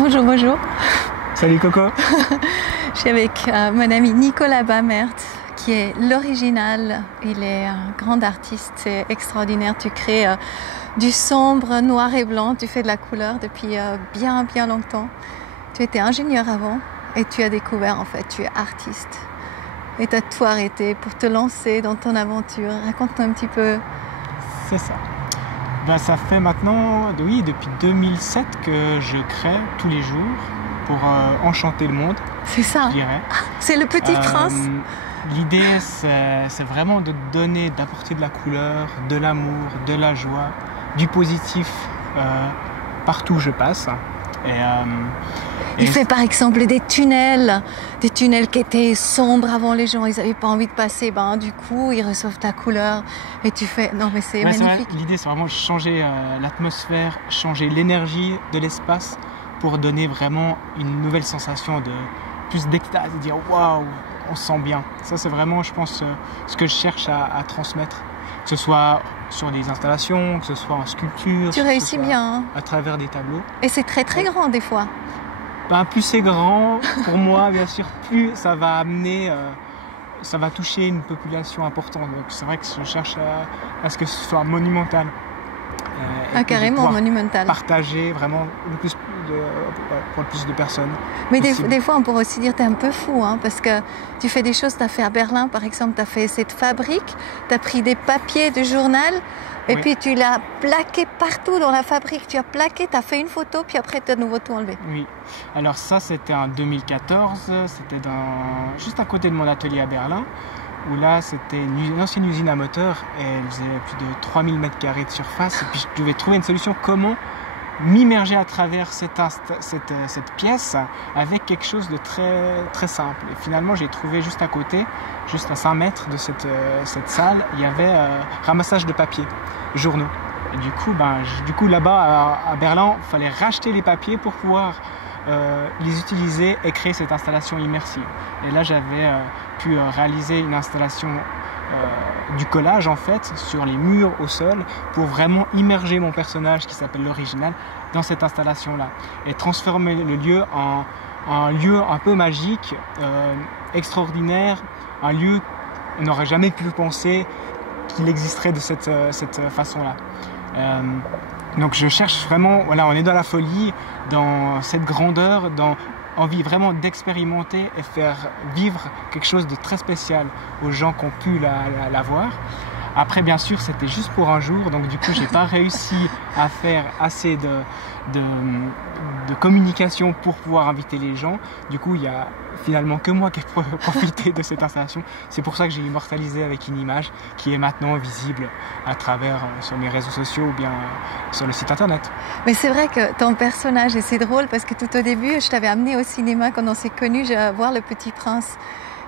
Bonjour, bonjour. Salut Coco. Je suis avec mon ami Nicolas Bamert, qui est l'original. Il est un grand artiste, c'est extraordinaire. Tu crées du sombre, noir et blanc, tu fais de la couleur depuis bien longtemps. Tu étais ingénieur avant et tu as découvert, en fait, tu es artiste. Et tu as tout arrêté pour te lancer dans ton aventure. Raconte-nous un petit peu. C'est ça. Ça fait maintenant, oui, depuis 2007 que je crée tous les jours pour enchanter le monde. C'est ça. Je dirais. C'est le Petit Prince. L'idée, c'est vraiment de donner, d'apporter de la couleur, de l'amour, de la joie, du positif partout où je passe. Il fait par exemple des tunnels qui étaient sombres avant, les gens, ils n'avaient pas envie de passer. Du coup, ils reçoivent ta couleur et tu fais... Non mais c'est magnifique. L'idée, c'est vraiment changer l'atmosphère, changer l'énergie de l'espace pour donner vraiment une nouvelle sensation de plus d'extase, de dire waouh, on se sent bien. Ça, c'est vraiment, je pense, ce que je cherche à transmettre, que ce soit sur des installations, que ce soit en sculpture. Tu réussis bien. Hein. À travers des tableaux. Et c'est très grand des fois. Plus c'est grand, pour moi, bien sûr, plus ça va amener, ça va toucher une population importante. Donc c'est vrai que je cherche à ce que ce soit monumental. Carrément monumental. Partager vraiment pour le plus de personnes. Mais des fois, on pourrait aussi dire que tu es un peu fou, hein, parce que tu fais des choses, tu as fait à Berlin, par exemple, tu as fait cette fabrique, tu as pris des papiers de journal, et puis tu l'as plaqué partout dans la fabrique. Tu as plaqué, tu as fait une photo, puis après tu as de nouveau tout enlevé. Oui. Alors ça, c'était en 2014, c'était juste à côté de mon atelier à Berlin, où là, c'était une ancienne usine à moteur, et elle faisait plus de 3000 m² de surface, et puis je devais trouver une solution comment m'immerger à travers cette pièce avec quelque chose de très simple. Et finalement, j'ai trouvé juste à côté, juste à 5 mètres de cette salle, il y avait ramassage de papier, journaux. Et du coup là-bas à Berlin, il fallait racheter les papiers pour pouvoir les utiliser et créer cette installation immersive. Et là, j'avais pu réaliser une installation du collage en fait sur les murs au sol pour vraiment immerger mon personnage qui s'appelle l'original dans cette installation là et transformer le lieu en un lieu un peu magique, extraordinaire, un lieu on n'aurait jamais pu penser qu'il existerait de cette façon là. Donc je cherche vraiment, voilà, on est dans la folie, dans cette grandeur, dans envie vraiment d'expérimenter et faire vivre quelque chose de très spécial aux gens qui ont pu la voir. Après, bien sûr, c'était juste pour un jour, donc du coup, j'ai pas réussi à faire assez de communication pour pouvoir inviter les gens. Du coup, il y a finalement que moi qui ai profité de cette installation. C'est pour ça que j'ai immortalisé avec une image qui est maintenant visible à travers sur mes réseaux sociaux ou bien sur le site internet. Mais c'est vrai que ton personnage, et c'est drôle parce que tout au début, je t'avais amené au cinéma quand on s'est connus, à voir Le Petit Prince.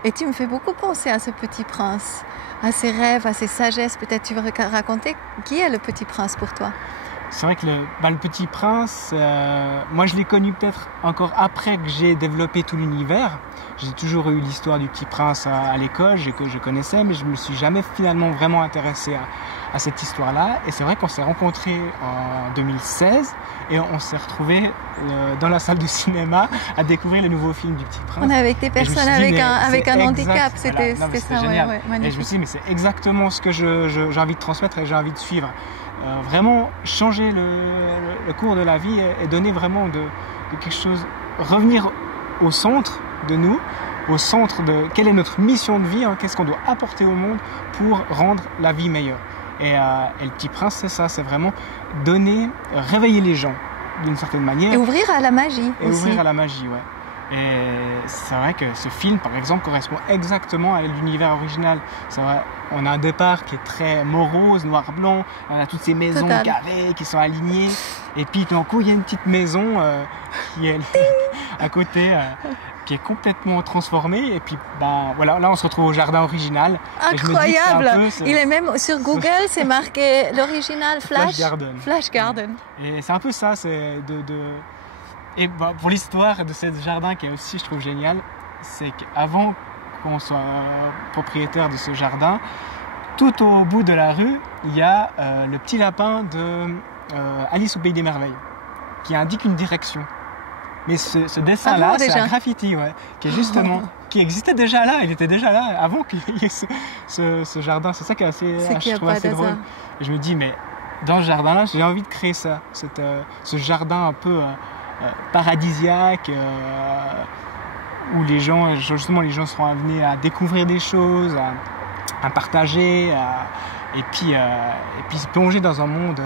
Et tu me fais beaucoup penser à ce Petit Prince, à ses rêves, à ses sagesses. Peut-être tu veux raconter qui est le Petit Prince pour toi? C'est vrai que le Petit Prince, moi je l'ai connu peut-être encore après que j'ai développé tout l'univers. J'ai toujours eu l'histoire du Petit Prince à l'école, que je connaissais, mais je ne me suis jamais finalement vraiment intéressé à cette histoire-là. Et c'est vrai qu'on s'est rencontrés en 2016 et on s'est retrouvés dans la salle de cinéma à découvrir le nouveau film du Petit Prince. On est avec des personnes avec un handicap, c'était ça, génial. Ouais, et je me suis dit, mais c'est exactement ce que j'ai envie de transmettre et j'ai envie de suivre. Vraiment changer le cours de la vie et donner vraiment de quelque chose, revenir au centre de nous, au centre de quelle est notre mission de vie, hein, qu'est-ce qu'on doit apporter au monde pour rendre la vie meilleure. Et le Petit Prince, c'est ça, c'est vraiment réveiller les gens d'une certaine manière. Et ouvrir à la magie aussi. Ouvrir à la magie, ouais. Et c'est vrai que ce film, par exemple, correspond exactement à l'univers original. C'est vrai, on a un départ qui est très morose, noir-blanc. On a toutes ces maisons carrées qui sont alignées. Et puis, tout d'un coup, il y a une petite maison qui est à côté, qui est complètement transformée. Et puis, voilà, là, on se retrouve au jardin original. Incroyable! Il est même sur Google, c'est marqué l'original Flash Garden. Flash Garden. Et c'est un peu ça, c'est Et pour l'histoire de ce jardin qui est aussi, je trouve, génial, c'est qu'avant qu'on soit propriétaire de ce jardin, tout au bout de la rue, il y a le petit lapin de Alice au Pays des Merveilles, qui indique une direction. Mais ce dessin-là, c'est un graffiti, ouais, qui est justement, qui existait déjà là. Il était déjà là avant qu'il y ait ce jardin. C'est ça qui est je trouve assez drôle. Et je me dis, mais dans ce jardin-là, j'ai envie de créer ça, ce jardin un peu paradisiaque, où les gens seront amenés à découvrir des choses, à partager, et puis se plonger dans un monde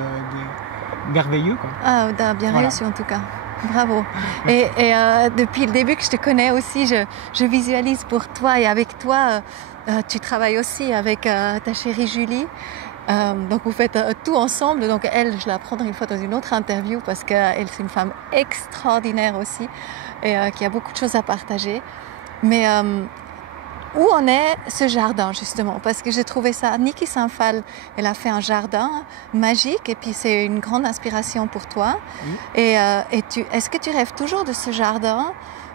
merveilleux, quoi. Ah, bien réussi en tout cas. Bravo. Et depuis le début que je te connais aussi, je visualise pour toi et avec toi, tu travailles aussi avec ta chérie Julie. Donc vous faites tout ensemble. Donc elle, je la prendrai une fois dans une autre interview parce qu'elle, c'est une femme extraordinaire aussi et qui a beaucoup de choses à partager. Mais où en est ce jardin justement? Parce que j'ai trouvé ça, Niki Saint-Phal, elle a fait un jardin magique et puis c'est une grande inspiration pour toi. Oui. Et est-ce que tu rêves toujours de ce jardin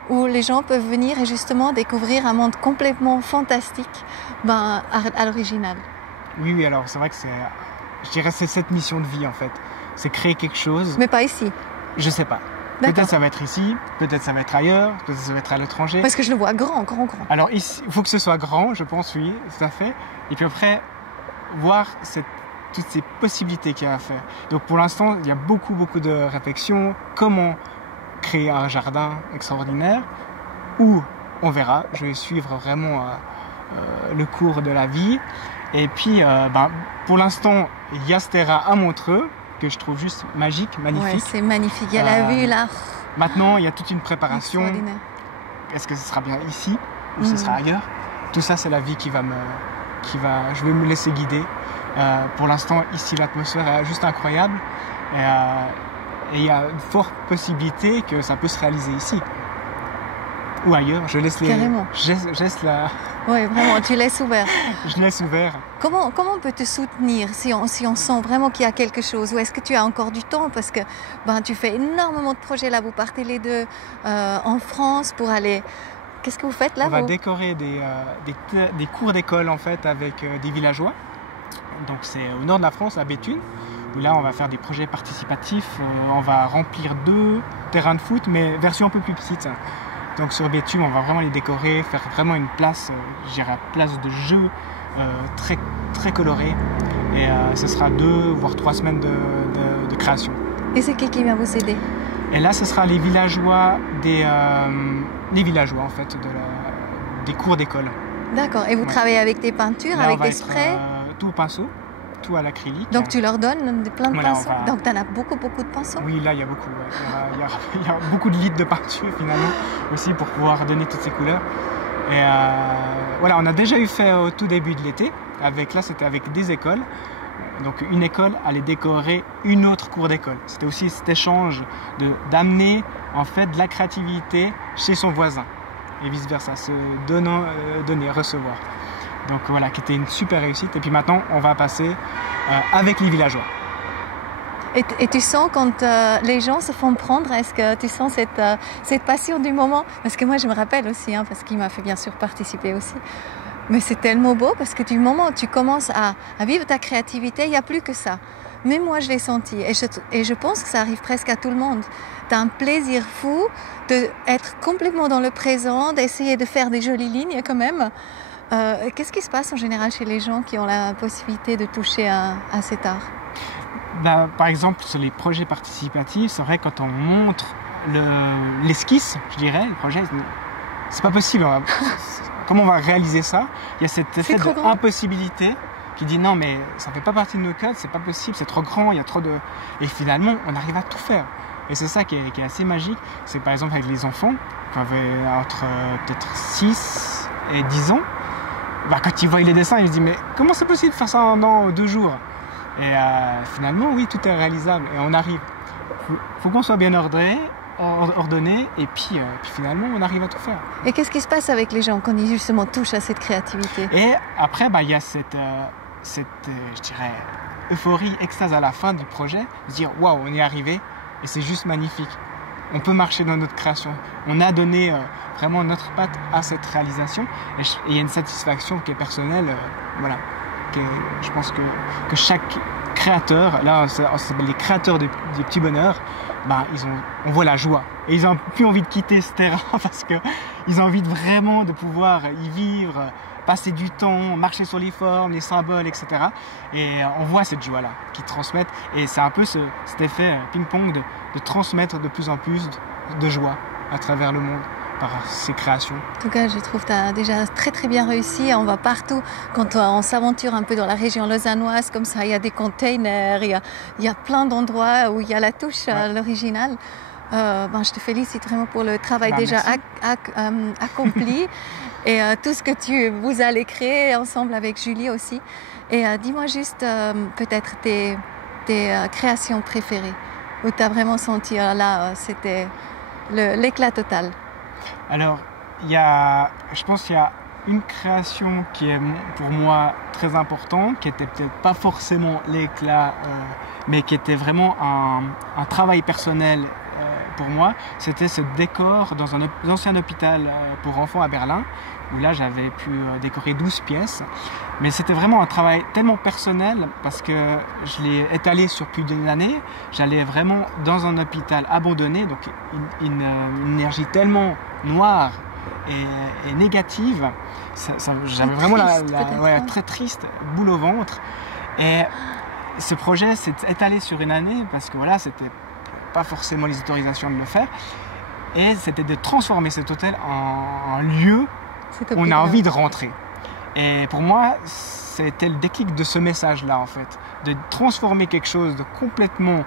où les gens peuvent venir et justement découvrir un monde complètement fantastique à l'original? Oui, alors c'est vrai que je dirais c'est cette mission de vie en fait. C'est créer quelque chose. Mais pas ici? Je sais pas. Peut-être ça va être ici, peut-être ça va être ailleurs, peut-être ça va être à l'étranger. Parce que je le vois grand. Alors ici, il faut que ce soit grand, je pense, oui, tout à fait. Et puis après, voir toutes ces possibilités qu'il y a à faire. Donc pour l'instant, il y a beaucoup de réflexions. Comment créer un jardin extraordinaire où on verra. Je vais suivre vraiment le cours de la vie. Et puis, pour l'instant, il y a ce terrain à Montreux, que je trouve juste magique, magnifique. Ouais, c'est magnifique, il y a la vue là. Maintenant, il y a toute une préparation. Est-ce que ce sera bien ici ou ce sera ailleurs? Tout ça, c'est la vie je vais me laisser guider. Pour l'instant, ici, l'atmosphère est juste incroyable. Et il y a une forte possibilité que ça peut se réaliser ici. Ou ailleurs, je laisse la... Oui, vraiment, tu laisses ouvert. Je laisse ouvert. Comment on peut te soutenir si on sent vraiment qu'il y a quelque chose? Ou est-ce que tu as encore du temps? Parce que tu fais énormément de projets là, vous partez les deux en France pour aller... Qu'est-ce que vous faites là? On va décorer des cours d'école en fait avec des villageois. Donc c'est au nord de la France, à Béthune. Où là on va faire des projets participatifs. On va remplir 2 terrains de foot, mais version un peu plus petite. Donc sur Béthune, on va vraiment les décorer, faire vraiment une place, je dirais, place de jeu très, très colorée. Et ce sera 2 voire 3 semaines de création. Et c'est qui va vous aider? Et là, ce sera les villageois en fait, des cours d'école. D'accord. Et vous travaillez avec des peintures, là, avec des sprays? Tout au pinceau. Tout à l'acrylique. Donc tu leur donnes plein de pinceaux. Donc tu en as beaucoup de pinceaux. Oui, là il y a beaucoup. Ouais. Il y a beaucoup de litres de peinture finalement aussi pour pouvoir donner toutes ces couleurs. Et voilà, on a déjà eu fait au tout début de l'été. Là, c'était avec des écoles. Donc une école allait décorer une autre cour d'école. C'était aussi cet échange d'amener en fait de la créativité chez son voisin et vice versa, se donner, recevoir. Donc voilà, qui était une super réussite. Et puis maintenant, on va passer avec les villageois. Et tu sens quand les gens se font prendre, est-ce que tu sens cette passion du moment? Parce que moi, je me rappelle aussi, parce qu'il m'a fait bien sûr participer aussi. Mais c'est tellement beau parce que du moment où tu commences à vivre ta créativité, il n'y a plus que ça. Même moi, je l'ai senti. Et je pense que ça arrive presque à tout le monde. Tu as un plaisir fou d'être complètement dans le présent, d'essayer de faire des jolies lignes quand même. Qu'est-ce qui se passe en général chez les gens qui ont la possibilité de toucher à cet art? Par exemple, sur les projets participatifs, c'est vrai quand on montre l'esquisse, je dirais, le projet, c'est pas possible. Comment on va réaliser ça? Il y a cet effet d'impossibilité qui dit non mais ça fait pas partie de nos codes, c'est pas possible, c'est trop grand, il y a trop de... Et finalement, on arrive à tout faire. Et c'est ça qui est assez magique. C'est par exemple avec les enfants, qui avaient entre peut-être 6 et 10 ans, quand ils voient les dessins, ils se disent mais comment c'est possible de faire ça en un an ou 2 jours? Et finalement, oui, tout est réalisable et on arrive. Faut qu'on soit bien ordonné et puis finalement, on arrive à tout faire. Et qu'est-ce qui se passe avec les gens quand ils justement touchent à cette créativité? Et après, il y a cette je dirais, euphorie, extase à la fin du projet, de dire waouh, on y est arrivé et c'est juste magnifique. On peut marcher dans notre création. On a donné vraiment notre patte à cette réalisation et il y a une satisfaction qui est personnelle, voilà. Je pense que chaque créateurs, là on s'appelle les créateurs du petit bonheur, ben, on voit la joie. Et ils n'ont plus envie de quitter ce terrain parce qu'ils ont envie vraiment de pouvoir y vivre, passer du temps, marcher sur les formes, les symboles, etc. Et on voit cette joie-là qu'ils transmettent. Et c'est un peu cet effet ping-pong de transmettre de plus en plus de joie à travers le monde par ces créations. En tout cas, je trouve que tu as déjà très très bien réussi. On va partout. Quand on s'aventure un peu dans la région lausannoise, comme ça, il y a des containers, il y a plein d'endroits où il y a la touche l'original. Je te félicite vraiment pour le travail déjà accompli et tout ce que vous allez créer ensemble avec Julie aussi. Et dis-moi juste peut-être tes créations préférées, où tu as vraiment senti là, c'était l'éclat total. Alors, je pense qu'il y a une création qui est pour moi très importante, qui était peut-être pas forcément l'éclat, mais qui était vraiment un travail personnel pour moi. C'était ce décor dans un ancien hôpital pour enfants à Berlin, où là j'avais pu décorer 12 pièces. Mais c'était vraiment un travail tellement personnel parce que je l'ai étalé sur plus d'une année. J'allais vraiment dans un hôpital abandonné, donc une énergie tellement noire et négative. J'avais vraiment très triste, boule au ventre. Et ce projet s'est étalé sur une année parce que voilà, c'était pas forcément les autorisations de le faire. Et c'était de transformer cet hôtel en un lieu où on a envie de rentrer. Et pour moi, c'était le déclic de ce message-là, en fait. De transformer quelque chose de complètement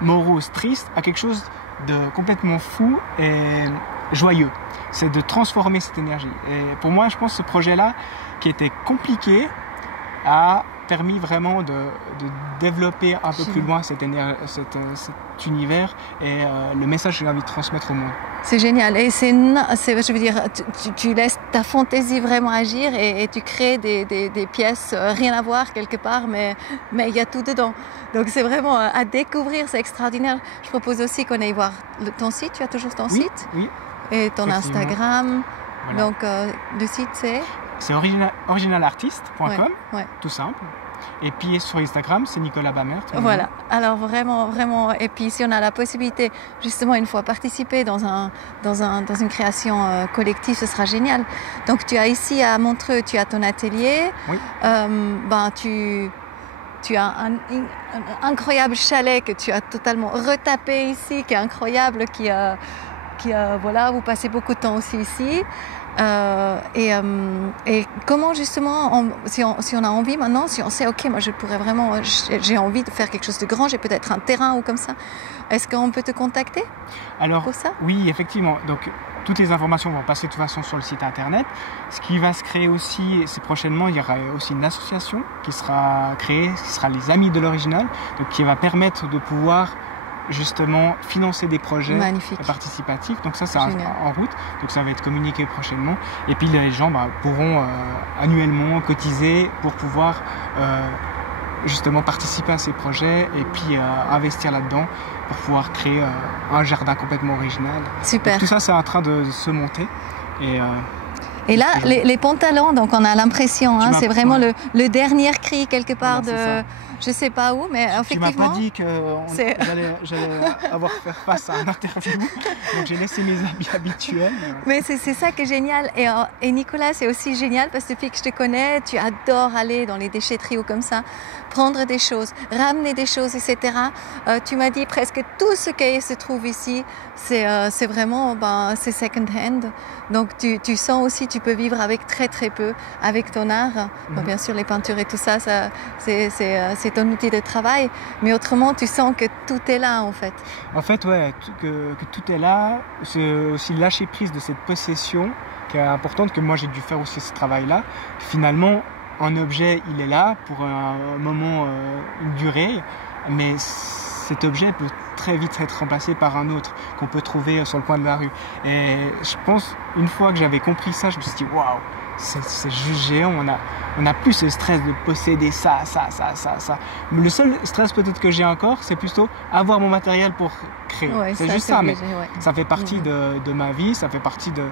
morose, triste, à quelque chose de complètement fou et joyeux. C'est de transformer cette énergie. Et pour moi, je pense que ce projet-là, qui était compliqué, a permis vraiment de développer un peu plus loin cet univers et le message que j'ai envie de transmettre au monde. C'est génial. Et je veux dire, tu laisses ta fantaisie vraiment agir et tu crées des pièces rien à voir quelque part, mais il y a tout dedans. Donc c'est vraiment à découvrir, c'est extraordinaire. Je propose aussi qu'on aille voir ton site. Tu as toujours ton site? Oui. Et ton Instagram. Voilà. Donc le site c'est originalartiste.com, tout simple. Et puis sur Instagram, c'est Nicolas Bamert. Voilà, alors vraiment, et puis si on a la possibilité, justement, une fois participer dans une création collective, ce sera génial. Donc tu as ici à Montreux, tu as ton atelier, oui. Tu as un incroyable chalet que tu as totalement retapé ici, qui est incroyable, voilà, vous passez beaucoup de temps aussi ici. Et comment justement, si on a envie maintenant, si on sait, ok, moi je pourrais vraiment, j'ai envie de faire quelque chose de grand, j'ai peut-être un terrain ou comme ça, est-ce qu'on peut te contacter pour ça? Oui, effectivement. Donc toutes les informations vont passer de toute façon sur le site internet. Ce qui va se créer aussi, c'est prochainement, il y aura aussi une association qui sera créée, qui sera les Amis de l'Original, donc qui va permettre de pouvoir justement financer des projets participatifs. Donc ça c'est en route, donc ça va être communiqué prochainement. Et puis les gens pourront annuellement cotiser pour pouvoir justement participer à ces projets et puis investir là-dedans pour pouvoir créer un jardin complètement original. Super. Donc, tout ça c'est en train de se monter. Et là, les pantalons, donc on a l'impression, c'est vraiment le dernier cri quelque part je sais pas où, mais effectivement. Tu m'as pas dit que j'allais avoir à faire face à un interview, donc j'ai laissé mes habits habituels. Mais c'est ça qui est génial. Et Nicolas, c'est aussi génial parce que depuis que je te connais, tu adores aller dans les déchetteries ou comme ça, prendre des choses, ramener des choses, etc. Tu m'as dit presque tout ce qui se trouve ici, c'est vraiment c'est second hand. Donc tu sens aussi, tu peux vivre avec très très peu, avec ton art. Bon, bien sûr, les peintures et tout ça, c'est ton outil de travail, mais autrement, tu sens que tout est là en fait. En fait, ouais, que tout est là. C'est aussi lâcher prise de cette possession qui est importante, que moi j'ai dû faire aussi ce travail-là. Finalement, un objet, il est là pour un moment, une durée, mais cet objet peut très vite être remplacé par un autre qu'on peut trouver sur le coin de la rue. Et je pense, une fois que j'avais compris ça, je me suis dit waouh, c'est juste géant. On a plus ce stress de posséder ça. Le seul stress peut-être que j'ai encore, c'est plutôt avoir mon matériel pour créer. Ouais, c'est juste ça, mais ça fait partie de ma vie, ça fait partie de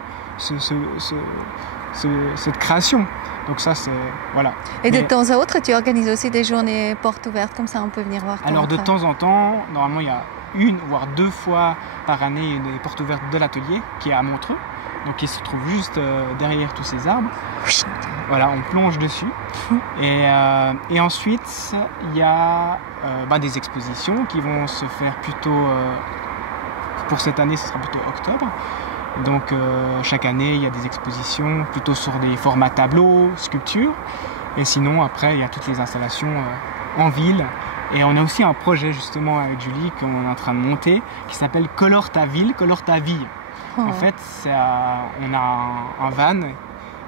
cette création. Donc ça, c'est... Voilà. Et de temps à autre, tu organises aussi des journées portes ouvertes, comme ça on peut venir voir ton Alors de travail. temps en temps, normalement il y a 1 voire 2 fois par année des portes ouvertes de l'atelier qui est à Montreux, donc qui se trouve juste derrière tous ces arbres. Voilà, on plonge dessus. Et ensuite, il y a des expositions qui vont se faire plutôt... pour cette année, ce sera plutôt octobre. Donc chaque année, il y a des expositions plutôt sur des formats tableaux, sculptures. Et sinon, après, il y a toutes les installations en ville. Et on a aussi un projet justement avec Julie qu'on est en train de monter qui s'appelle Colore ta ville, colore ta vie. En fait, on a un van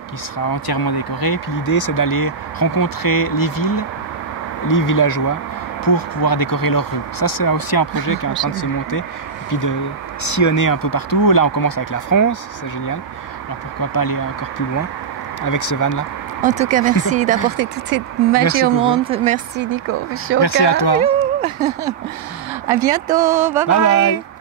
qui sera entièrement décoré. Puis l'idée, c'est d'aller rencontrer les villes, les villageois, pour pouvoir décorer leurs rues. Ça, c'est aussi un projet qui est en train de se monter. Et puis de sillonner un peu partout. Là, on commence avec la France, c'est génial. Alors pourquoi pas aller encore plus loin avec ce van-là. En tout cas, merci d'apporter toute cette magie au monde. Merci Nico. Merci à toi. À bientôt. Bye bye. Bye bye.